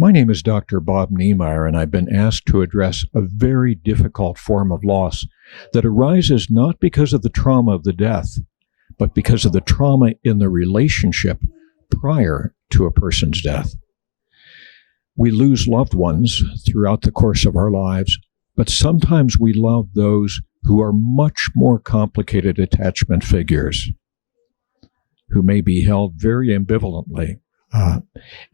My name is Dr. Bob Neimeyer, and I've been asked to address a very difficult form of loss that arises not because of the trauma of the death, but because of the trauma in the relationship prior to a person's death. We lose loved ones throughout the course of our lives, but sometimes we love those who are much more complicated attachment figures, who may be held very ambivalently,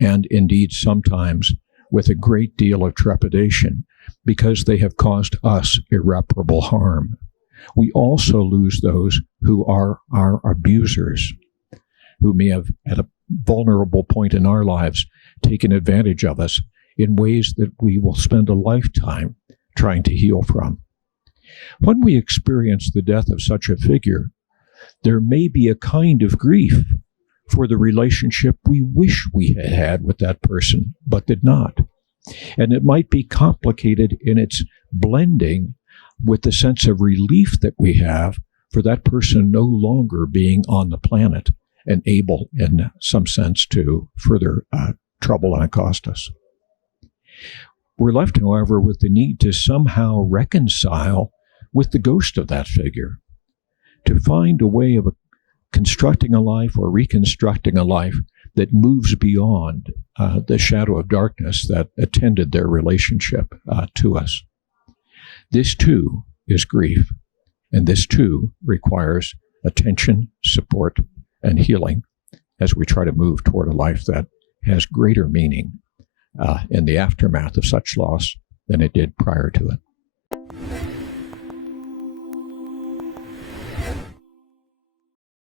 and indeed sometimes with a great deal of trepidation because they have caused us irreparable harm. We also lose those who are our abusers, who may have, at a vulnerable point in our lives, taken advantage of us in ways that we will spend a lifetime trying to heal from. When we experience the death of such a figure, there may be a kind of grief for the relationship we wish we had had with that person, but did not. And it might be complicated in its blending with the sense of relief that we have for that person no longer being on the planet and able, in some sense, to further trouble and cost us. We're left, however, with the need to somehow reconcile with the ghost of that figure, to find a way of constructing a life or reconstructing a life that moves beyond the shadow of darkness that attended their relationship to us. This, too, is grief, and this, too, requires attention, support, and healing as we try to move toward a life that has greater meaning in the aftermath of such loss than it did prior to it.